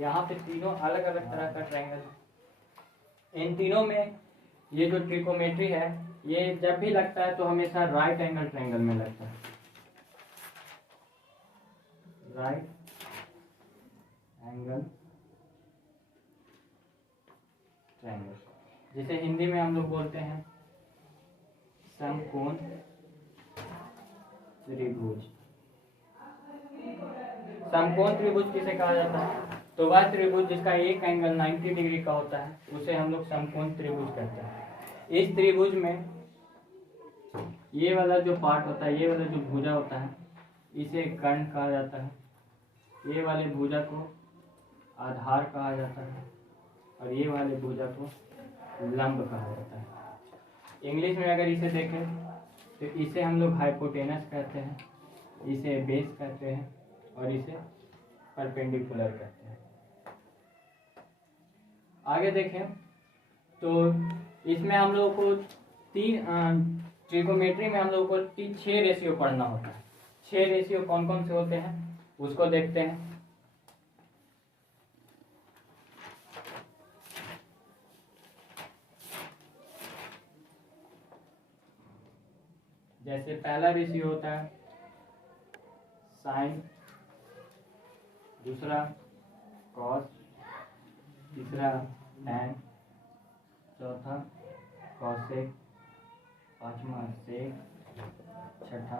यहाँ पे तीनों अलग अलग तरह का ट्रायंगल है। इन तीनों में ये जो ट्रिकोमेट्री है ये जब भी लगता है तो हमेशा राइट एंगल ट्रायंगल में लगता है, राइट एंगल ट्रायंगल, जिसे हिंदी में हम लोग बोलते हैं समकोण त्रिभुज। समकोण त्रिभुज किसे कहा जाता है? तो वह त्रिभुज जिसका एक एंगल 90 डिग्री का होता है उसे हम लोग समकोण त्रिभुज कहते हैं। इस त्रिभुज में ये वाला जो पार्ट होता है, ये वाला जो भुजा होता है इसे कर्ण कहा जाता है, ये वाले भुजा को आधार कहा जाता है और ये वाले भुजा को लंब कहा जाता है। इंग्लिश में अगर इसे देखें तो इसे हम लोग हाइपोटेनस कहते हैं, इसे बेस कहते हैं और इसे परपेंडिकुलर कहते हैं। आगे देखें तो इसमें हम लोगों को ट्रिगोमेट्री में हम लोगों को 6 रेशियो पढ़ना होता है। 6 रेशियो कौन कौन से होते हैं उसको देखते हैं। जैसे पहला रेशियो होता है साइन, दूसरा कॉस, तीसरा टैन, चौथा कॉसेक, पांचवा सेक, छठा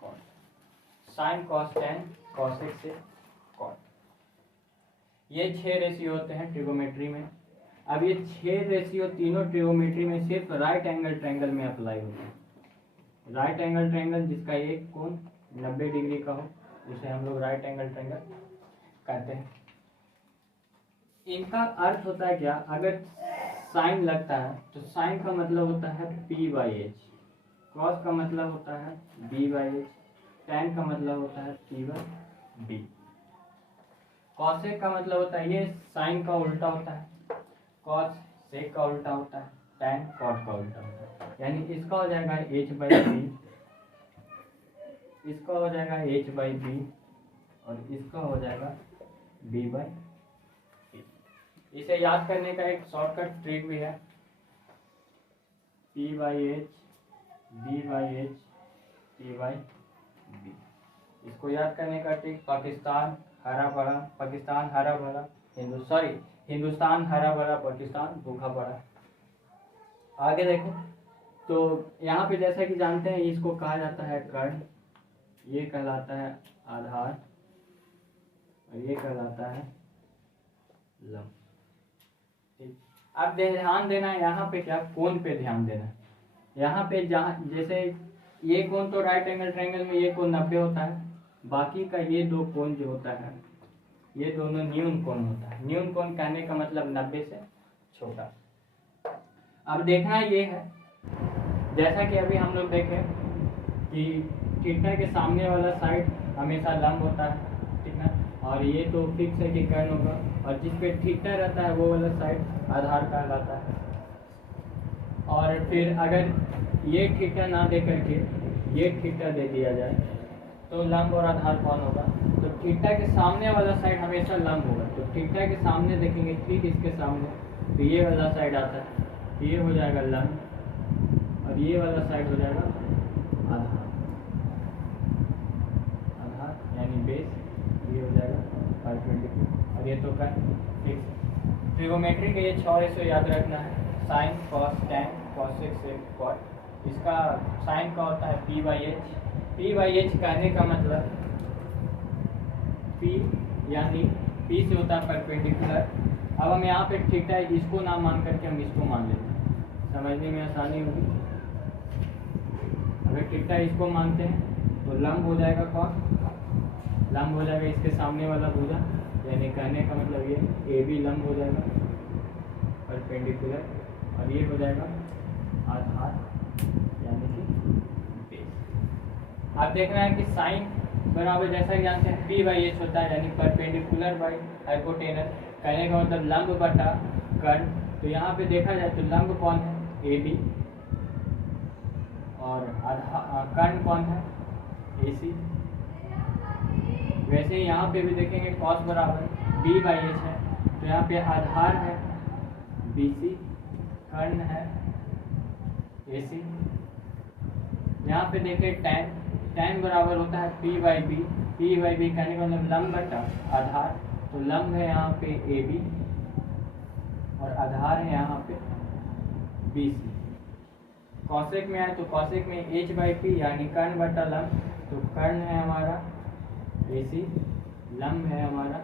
cot. Sine cos tan cosec से कॉट, ये 6 रेशियो होते हैं ट्रिगोमेट्री में। अब ये 6 रेशियो तीनों ट्रिगोमेट्री में सिर्फ राइट एंगल ट्रायंगल में अप्लाई होते हैं। राइट एंगल ट्रायंगल जिसका एक कोण 90 डिग्री का हो उसे हम लोग राइट एंगल ट्रायंगल कहते हैं। इनका अर्थ होता है क्या? अगर साइन लगता है तो साइन का मतलब होता है P/H, कॉस का मतलब होता है B/H, टैन का मतलब होता है P/B, कॉसेक का मतलब होता है, ये साइन का उल्टा होता है, कॉस सेक का उल्टा होता है, टैन कॉट का उल्टा होता है। यानी इसका हो जाएगा H/B, इसका हो जाएगा H/B और इसका हो जाएगा B/P। इसे याद करने का एक शॉर्टकट ट्रिक भी है, P/H, B/H, P/B। इसको याद करने का ट्रिक पाकिस्तान हरा भरा हिंदुस्तान हरा भरा पाकिस्तान भूखा पड़ा। आगे देखो तो यहाँ पे जैसा कि जानते हैं इसको कहा जाता है कर्ण, ये कहलाता है आधार और ये कहलाता है लंब। ठीक, अब ध्यान देना है यहाँ पे क्या, कोण पे ध्यान देना है। यहाँ पे जहाँ जैसे ये कोण तो राइट एंगल ट्रायंगल में ये कोण 90 होता है, बाकी का ये दो कोण जो होता है ये दोनों न्यून कोण होता है। न्यून कोण कहने का मतलब 90 से छोटा। अब देखना ये है, जैसा कि अभी हम लोग देखें कि थीटा के सामने वाला साइड हमेशा लंब होता है, ठीक ना, और ये तो फिक्स है कि कर्ण होगा, और जिस पे थीटा रहता है वो वाला साइड आधार कहलाता है। और फिर अगर ये थीटा ना दे करके ये थीटा दे दिया जाए तो लंब और आधार कौन होगा? तो थीटा के सामने वाला साइड हमेशा लंब होगा। तो थीटा के सामने देखेंगे, ठीक इसके सामने, तो ये वाला साइड आता है, तो ये हो जाएगा लंब और ये वाला साइड हो जाएगा आधार यानी बेस, ये हो जाएगा परपेंडिकुलर और ये तो का फिक्स। ट्रिगोमेट्री के ये 6 रेशियो याद रखना है, sine cos tan cosec sec cot. इसका साइन का होता है P/H। P/H कहने का मतलब P यानी P से होता है परपेंडिकुलर। अब हम यहाँ पे थीटा इसको ना मान करके हम इसको मान लेते हैं, समझने में आसानी होगी। अगर थीटा इसको मानते हैं तो लंब हो जाएगा कॉस, लंब हो जाएगा इसके सामने वाला भुजा, यानी कहने का मतलब ये AB लंब हो जाएगा परपेंडिकुलर और ये हो जाएगा आधार यानी कि बेस। आप देखना है कि साइन बराबर जैसा कि जानते हैं P/H होता है यानी परपेंडिकुलर बाई हाइपोटेनस, कहने का मतलब लंब बटा कर्ण। तो यहाँ पे देखा जाए तो लंब कौन है? AB और कर्ण कौन है? AC। वैसे ही यहाँ पे भी देखेंगे कॉस बराबर बी बाई एच है, तो यहाँ पे आधार है बी सी, कर्ण है ए सी। यहाँ पे देखिए tan बराबर होता है पी बाई बी कहने का मतलब लंब बटा आधार, तो लंब है यहाँ पे ए बी और आधार है यहाँ पे बी सी। कौशिक में आए तो कौशिक में एच बाई पी यानी कर्ण बटा लंब, तो कर्ण है हमारा ए सी, लंब है हमारा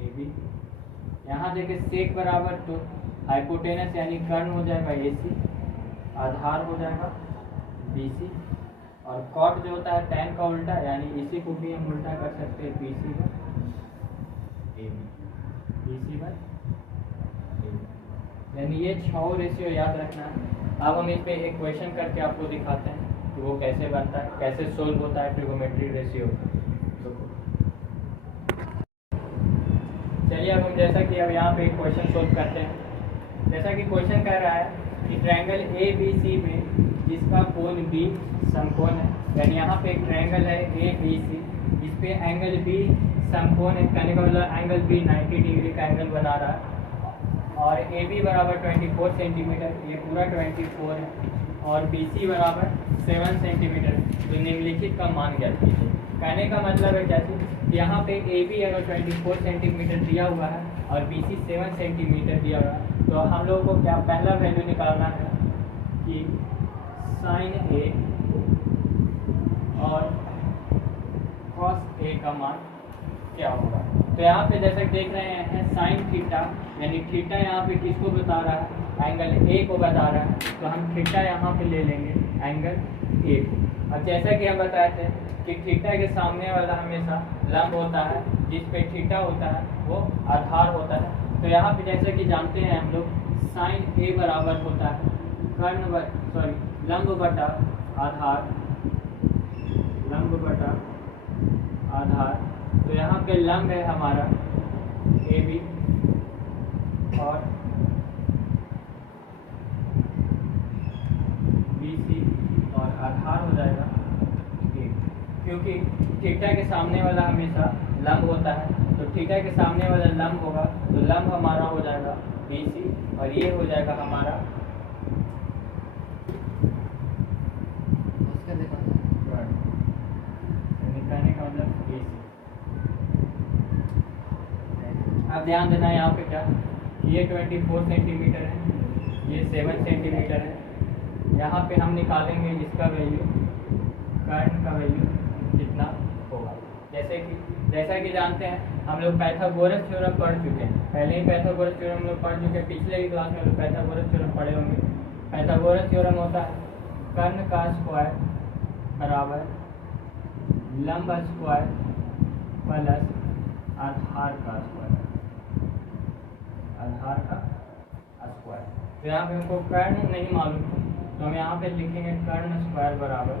ए बी। यहाँ देखिए सेक बराबर तो हाइपोटेनस यानी कर्ण हो जाएगा ए सी, आधार हो जाएगा बी सी, और कॉट जो होता है tan का उल्टा यानी इसी को भी हम उल्टा कर सकते हैं B C by A B, B C by A B, यानी ये 6 रेशियो याद रखना है। अब हम इस पे एक क्वेश्चन करके आपको दिखाते हैं कि वो कैसे बनता है, कैसे सोल्व होता है ट्रिगोमेट्रिक रेशियो। चलिए अब हम जैसा कि अब यहाँ पे एक क्वेश्चन सोल्व करते हैं। जैसा कि क्वेश्चन कह रहा है कि ट्रायंगल ए बी सी में जिसका कोण बी समकोण है, यानी यहाँ पे एक ट्रायंगल है ए बी सी, इस पे एंगल बी समकोण है, कहने का मतलब एंगल बी 90 डिग्री का एंगल बना रहा है, और ए बी बराबर 24 सेंटीमीटर, ये पूरा 24 है, और बी सी बराबर 7 सेंटीमीटर। तो निम्नलिखित का मान ज्ञात कीजिए। कहने का मतलब है जैसे यहाँ पे ए बी अगर 24 सेंटीमीटर दिया हुआ है और बी सी 7 सेंटीमीटर दिया हुआ है, तो हम लोगों को क्या पहला वैल्यू निकालना है कि साइन ए और कॉस ए का मान क्या होगा। तो यहाँ पे जैसे देख रहे हैं साइन थीटा, यानी थीटा यहाँ पे किसको बता रहा है, एंगल ए को बता रहा है, तो हम थीटा यहाँ पे ले लेंगे एंगल ए को। अब जैसा कि हम बताए थे कि थीटा के सामने वाला हमेशा लंब होता है, जिस पे थीटा होता है वो आधार होता है। तो यहाँ पे जैसे कि जानते हैं हम लोग साइन ए बराबर होता है लंब बटा आधार, लंब बटा आधार। तो यहाँ पे लंब है हमारा ए बी और बी सी, और आधार हो जाएगा ए, क्योंकि थीटा के सामने वाला हमेशा लंब होता है, तो थीटा के सामने वाला लंब होगा, तो लंब हमारा हो जाएगा बी सी, और ये हो जाएगा हमारा कहने का मतलब बी सी। अब ध्यान देना यहाँ पे क्या, ये 24 सेंटीमीटर है, ये 7 सेंटीमीटर है। यहाँ पे हम निकालेंगे इसका वैल्यू, कर्ण का वैल्यू कितना होगा। जैसा कि जानते हैं हम लोग पाइथागोरस थ्योरम पढ़ चुके हैं, पहले ही पाइथागोरस थ्योरम हम लोग पढ़ चुके हैं, पिछले ही क्लास में लोग पाइथागोरस थ्योरम पढ़े होंगे। पाइथागोरस थ्योरम होता है कर्ण का स्क्वायर बराबर लंब स्क्वायर प्लस आधार का स्क्वायर, आधार का स्क्वायर। तो यहाँ पे हमको कर्ण नहीं मालूम, तो हम यहाँ पे लिखेंगे कर्ण स्क्वायर बराबर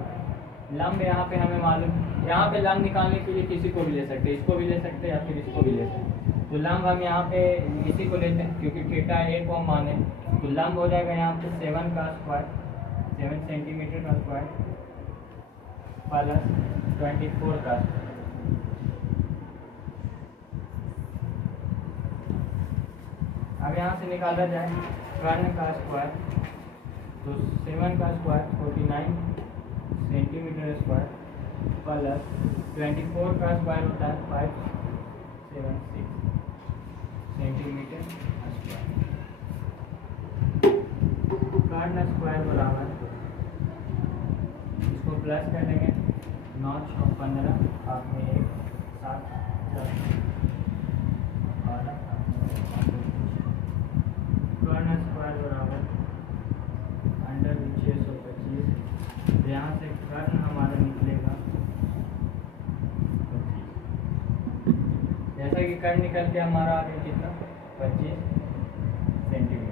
लंब। यहाँ पे हमें मालूम, यहाँ पे लंब निकालने के लिए किसी को भी ले सकते हैं, इसको भी ले सकते हैं या फिर इसको भी ले सकते हैं। तो लंब हम यहाँ पे इसी को लेते हैं क्योंकि थीटा ए को हम माने, तो लंब हो जाएगा यहाँ पे 7 का स्क्वायर, 7 सेंटीमीटर का स्क्वायर प्लस 24 का स्क्वायर। अब यहाँ से निकाला जाए कर्ण का स्क्वायर, तो 7 का स्क्वायर 49 सेंटीमीटर स्क्वायर प्लस 24 का स्क्वायर होता है 576 सेंटीमीटर स्क्वायर। कर्ण स्क्वायर बराबर, इसको प्लस कर देंगे 9 6 15, हाथ में 1 7 10 12, कर्ण स्क्वायर बराबर अंडर 625। यहाँ से कर्ण हमारा निकलेगा 25, जैसा कि कर्ण निकल के हमारा आ गया कितना 25 सेंटीमीटर।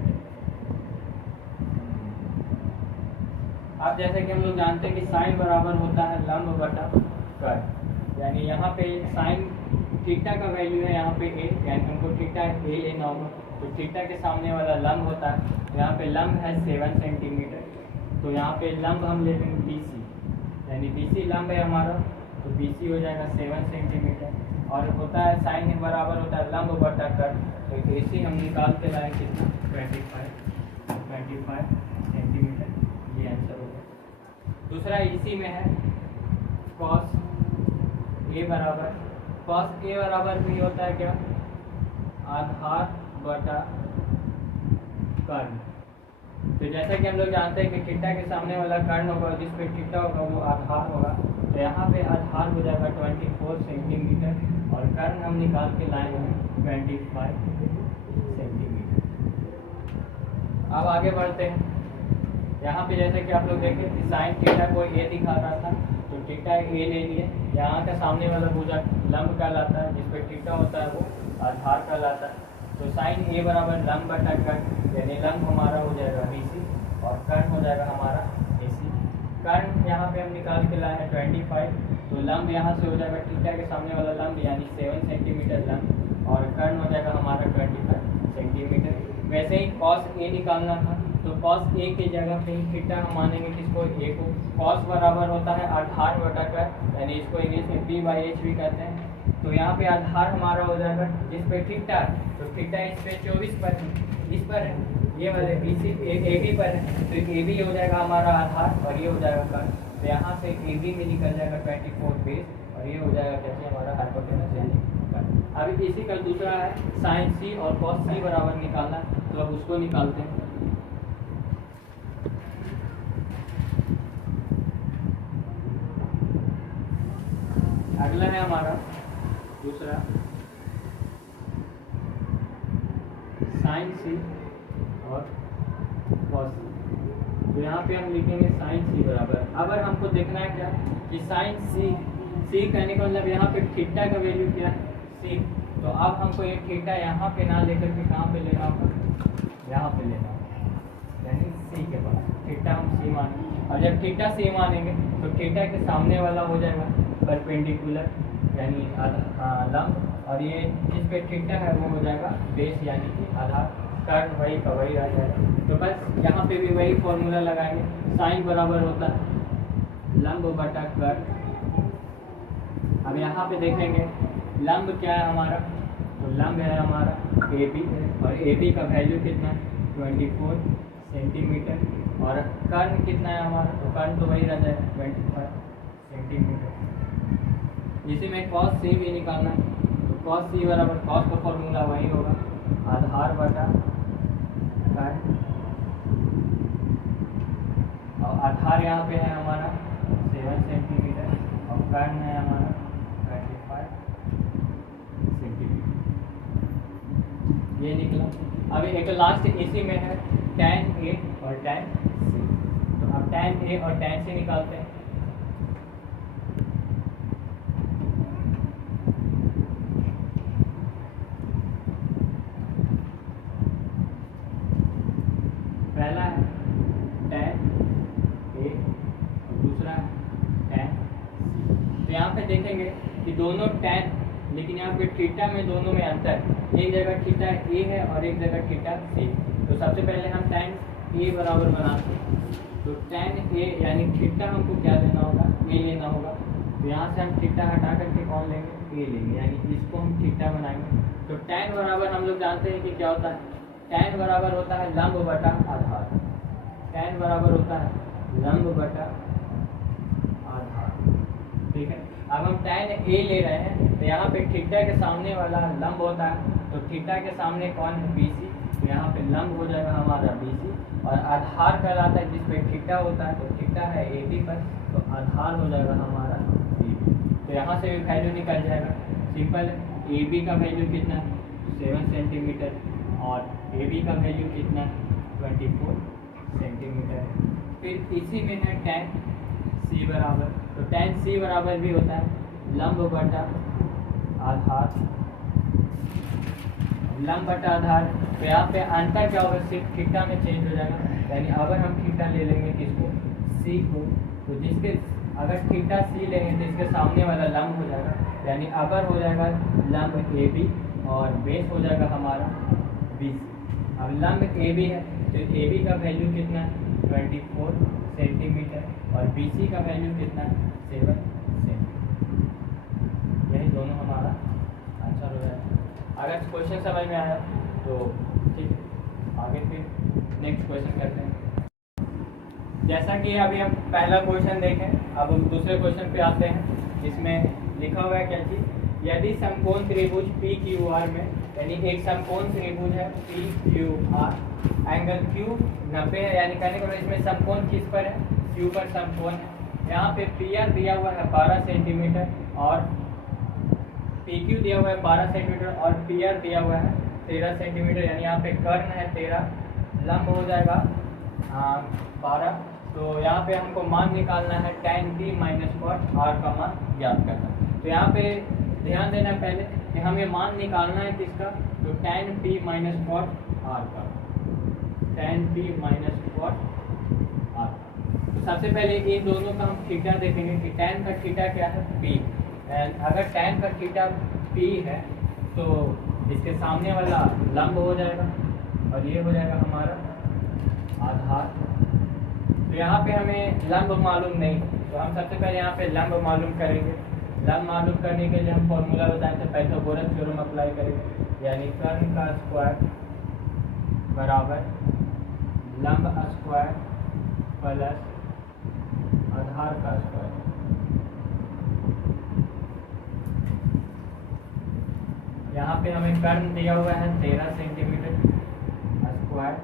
अब जैसे कि हम लोग जानते हैं कि साइन बराबर होता है लंब बटा कर्ण, यानी यहाँ पे साइन थीटा का वैल्यू है यहाँ पे ए, यानी हमको थीटा ए नॉर्मल, तो थीटा के सामने वाला लंब होता है, तो यहाँ पे लंब है 7 सेंटीमीटर, तो यहाँ पे लंब हम ले लेंगे बी सी, यानी बी सी लंब है हमारा, तो बी सी हो जाएगा 7 सेंटीमीटर और होता है साइन बराबर होता है लंब बटा कट। तो AC हम निकाल के लाए कितना 25 सेंटीमीटर, ये आंसर हो गया। दूसरा इसी में है cos A बराबर भी होता है क्या, आधार बटा कर्ण। तो जैसा कि हम लोग जानते हैं कि थीटा के सामने वाला कर्ण होगा, जिस पे थीटा होगा वो आधार होगा। तो यहाँ पे आधार हो जाएगा 24 सेंटीमीटर और कर्ण हम निकाल के लाए हैं 25 सेंटीमीटर। अब आगे बढ़ते हैं। यहाँ पे जैसे कि आप लोग देखें कि साइन थीटा को ए दिखा रहा था, तो थीटा ए ले लिए। यहाँ का सामने वाला भुजा लंब कहलाता है, जिस पे थीटा होता है वो आधार कहलाता है। तो साइन ए बराबर लंब बटा कर्ण, यानी लंब हमारा हो जाएगा BC और कर्ण हो जाएगा हमारा AC। कर्ण यहाँ पे हम निकाल के लाए हैं 25, तो लंब यहाँ से हो जाएगा थीटा के सामने वाला लंब यानी 7 सेंटीमीटर लंब और कर्ण हो जाएगा हमारा 25 सेंटीमीटर। वैसे ही cos A निकालना था, तो cos A की जगह पे ही थीटा हम मानेंगे किसको, A को। cos बराबर होता है आधार बटा कर्ण, यानी इसको इंग्लिश में P/H भी कहते हैं। तो यहाँ पे आधार हमारा हो जाएगा जिस पे थीटा, तो थीटा इस पे 24 पर है, इस पर है, ये वाले BC AB पर है, तो AB हो जाएगा हमारा आधार और ये हो जाएगा कर्ण। तो यहाँ से AB में निकल जाएगा 24 बेस और ये हो जाएगा कैसे हमारा हाइपोटेनस यानी कर्ण। अभी इसी का दूसरा है साइन C और cos C बराबर निकालना, तो अब उसको निकालते हैं। अगला है हमारा दूसरा साइन C और cos C। तो यहाँ पे हम लिखेंगे साइन C बराबर, अगर हमको देखना है क्या कि साइन C कहने का मतलब यहाँ पे थीटा का वैल्यू क्या है C। तो अब हमको ये थीटा यहाँ पे ना लेकर के कहाँ पे लेना होगा, यहाँ पे लेना होगा, यानी C के पास थीटा हम C मानेंगे। और जब थीटा C मानेंगे तो थीटा के सामने वाला हो जाएगा परपेंडिकुलर यानी लंब, और ये जिस पे थीटा है वो हो जाएगा बेस यानी कि आधार। कर्ण वही का वही रह जाएगा। तो बस यहाँ पे भी वही फॉर्मूला लगाएंगे, साइन बराबर होता है लंब बटा कर्ण। अब यहाँ पे देखेंगे लंब क्या है हमारा, तो लंब है हमारा AB और AB का वैल्यू कितना है 24 सेंटीमीटर और कर्ण कितना है हमारा, तो कर्ण तो वही रह जाएगा 25 सेंटीमीटर। इसी में cos C भी निकालना है, तो cos C बराबर cos का फॉर्मूला वही होगा आधार बटा कर्ण, और आधार यहाँ पे है हमारा 7 सेंटीमीटर और कर्ण है हमारा 25 सेंटीमीटर, ये निकला। अभी एक लास्ट इसी में है tan A और tan C। तो अब tan A और tan C निकालते हैं। पहला है tan A और दूसरा है tan C। तो यहाँ पे देखेंगे कि दोनों tan, लेकिन यहाँ पे थीटा में दोनों में अंतर, एक जगह थीटा A है और एक जगह थीटा C। तो सबसे पहले हम tan A बराबर बनाते हैं, तो tan A यानी थीटा हमको क्या लेना होगा, A लेना होगा। तो यहाँ से हम थीटा हटा करके कौन लेंगे, A लेंगे, यानी इसको हम थीटा बनाएंगे। तो tan बराबर हम लोग जानते हैं कि क्या होता है, tan बराबर होता है लंब बटा आधार, tan बराबर होता है लंब बटा आधार, ठीक है। अब हम tan A ले रहे हैं, तो यहाँ पे थीटा के सामने वाला लंब होता है, तो थीटा के सामने कौन है BC, तो यहाँ पे लंब हो जाएगा हमारा BC और आधार कहलाता है जिस पे थीटा होता है, तो थीटा है AB पर, तो आधार हो जाएगा हमारा AB। तो यहाँ से भी वैल्यू निकल जाएगा, सिंपल। AB का वैल्यू कितना है 7 सेंटीमीटर और AB का वैल्यू कितना है 24 सेंटीमीटर। फिर इसी में है tan C बराबर, तो tan C बराबर भी होता है लंब बटा आधार, लंब बटा आधार। तो यहाँ पे अंतर क्या होगा, सिर्फ थीटा में चेंज हो जाएगा, यानी अगर हम थीटा ले लेंगे किसको, C को, तो जिसके अगर थीटा C लेंगे तो इसके सामने वाला लंब हो जाएगा, यानी अगर हो जाएगा लंब AB और बेस हो जाएगा हमारा BC। अब लंब AB है तो AB का वैल्यू कितना है 24 सेंटीमीटर और BC का वैल्यू कितना है 7 सेंटीमीटर। यही दोनों हमारा अगर क्वेश्चन समझ में आया तो ठीक है, आगे फिर नेक्स्ट क्वेश्चन करते हैं। जैसा कि अभी हम पहला क्वेश्चन देखें, अब हम दूसरे क्वेश्चन पे आते हैं। इसमें लिखा हुआ है क्या चीज, यदि समकोण त्रिभुज पी क्यू आर में, यानी एक समकोण त्रिभुज है P Q R, angle Q 90 है, यानी कहने का इसमें समकोण किस पर है, क्यू पर समकोण है। यहाँ पे पी आर दिया हुआ है 12 सेंटीमीटर और पी क्यू दिया हुआ है 12 सेंटीमीटर और पी आर दिया हुआ है 13 सेंटीमीटर, यानी यहाँ पे कर्ण है 13, लंब हो जाएगा 12। तो यहाँ पे हमको मान निकालना है tan p minus cot r का मान ज्ञात करना है। तो यहाँ पे ध्यान देना पहले कि हमें मान निकालना है किसका, तो tan p minus cot r का, tan p minus cot r। तो सबसे पहले इन दोनों का हम थीटा देखेंगे कि tan का थीटा क्या है, p। अगर tan का थीटा p है तो इसके सामने वाला लंब हो जाएगा और ये हो जाएगा हमारा आधार। तो यहाँ पे हमें लंब मालूम नहीं, तो हम सबसे पहले यहाँ पे लंब मालूम करेंगे। लंब मालूम करने के लिए हम फॉर्मूला बताए थे, पाइथागोरस थ्योरम अप्लाई करेंगे, यानी कर्ण का स्क्वायर बराबर लंब स्क्वायर प्लस आधार का स्क्वायर। यहाँ पे हमें कर्ण दिया हुआ है 13 सेंटीमीटर स्क्वायर,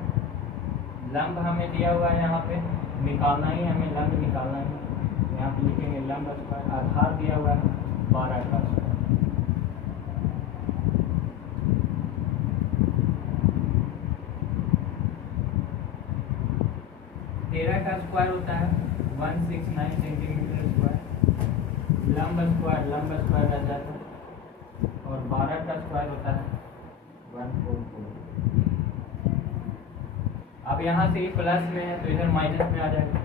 लंब हमें दिया हुआ है, यहाँ पे निकालना ही, हमें लंब निकालना है। यहाँ पे लिखेंगे लंब स्क्वायर, आधार दिया हुआ है 12 का स्क्वायर। 13 का स्क्वायर होता है 169 सेंटीमीटर स्क्वायर, लंब स्क्वायर रह जाता है, और 12 का स्क्वायर होता है 144। अब यहाँ से ये प्लस में है तो इधर माइनस में आ जाएगा,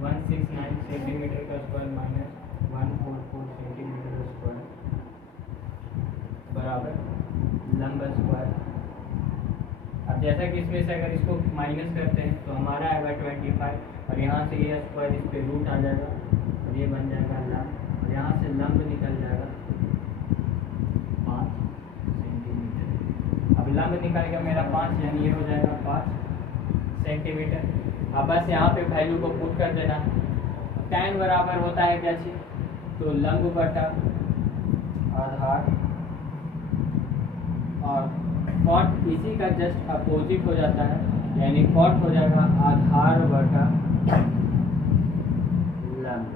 169 सेंटीमीटर का स्क्वायर माइनस 144 सेंटीमीटर स्क्वायर बराबर लंब स्क्वायर। अब जैसा कि इसमें से अगर इसको माइनस करते हैं तो हमारा आएगा 25, और यहाँ से ये स्क्वायर इस पर रूट आ जाएगा और ये बन जाएगा लंब, और यहाँ से लंब निकल जाएगा 5 सेंटीमीटर। अब लंब निकल गया मेरा 5, यानी ये हो जाएगा 5 सेंटीमीटर। अब बस यहाँ पे वैल्यू को पुट कर देना है। tan बराबर होता है क्या चीज, तो लंब बटा आधार, और कॉट इसी का जस्ट अपोजिट हो जाता है, यानी कॉट हो जाएगा आधार बटा लंब।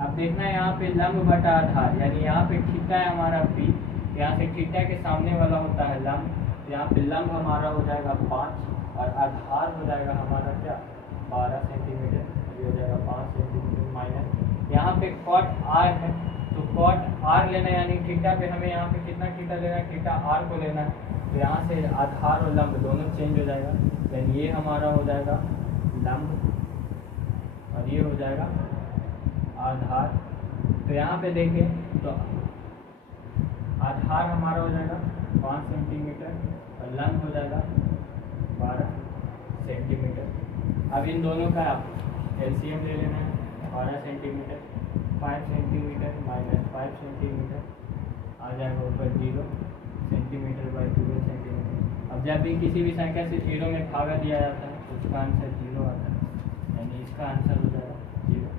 अब देखना है यहाँ पे लंब बटा आधार, यानी यहाँ पे थीटा है हमारा p, यहाँ से थीटा के सामने वाला होता है लंब, यहाँ पे लंब हमारा हो जाएगा 5 और आधार हो जाएगा हमारा क्या 12 सेंटीमीटर, ये हो जाएगा 5 सेंटीमीटर माइनस, यहाँ पे कॉट r है तो कॉट r लेना, यानी थीटा पे हमें यहाँ पे कितना थीटा लेना है, थीटा r को लेना है। तो यहाँ से आधार और लंब दोनों चेंज हो जाएगा, यानी ये हमारा हो जाएगा लंब और ये हो जाएगा आधार। तो यहाँ पे देखें तो आधार हमारा हो जाएगा 5 सेंटीमीटर और लंब हो जाएगा 12 सेंटीमीटर। अब इन दोनों का एलसीएम ले लेना है, 12 सेंटीमीटर 5 सेंटीमीटर माइनस 5 सेंटीमीटर आ जाएगा ऊपर 0 सेंटीमीटर बाई 0 सेंटीमीटर। अब जब भी किसी भी संख्या से 0 में भागा दिया जाता है तो उसका आंसर 0 आता है, यानी इसका आंसर हो जाएगा 0।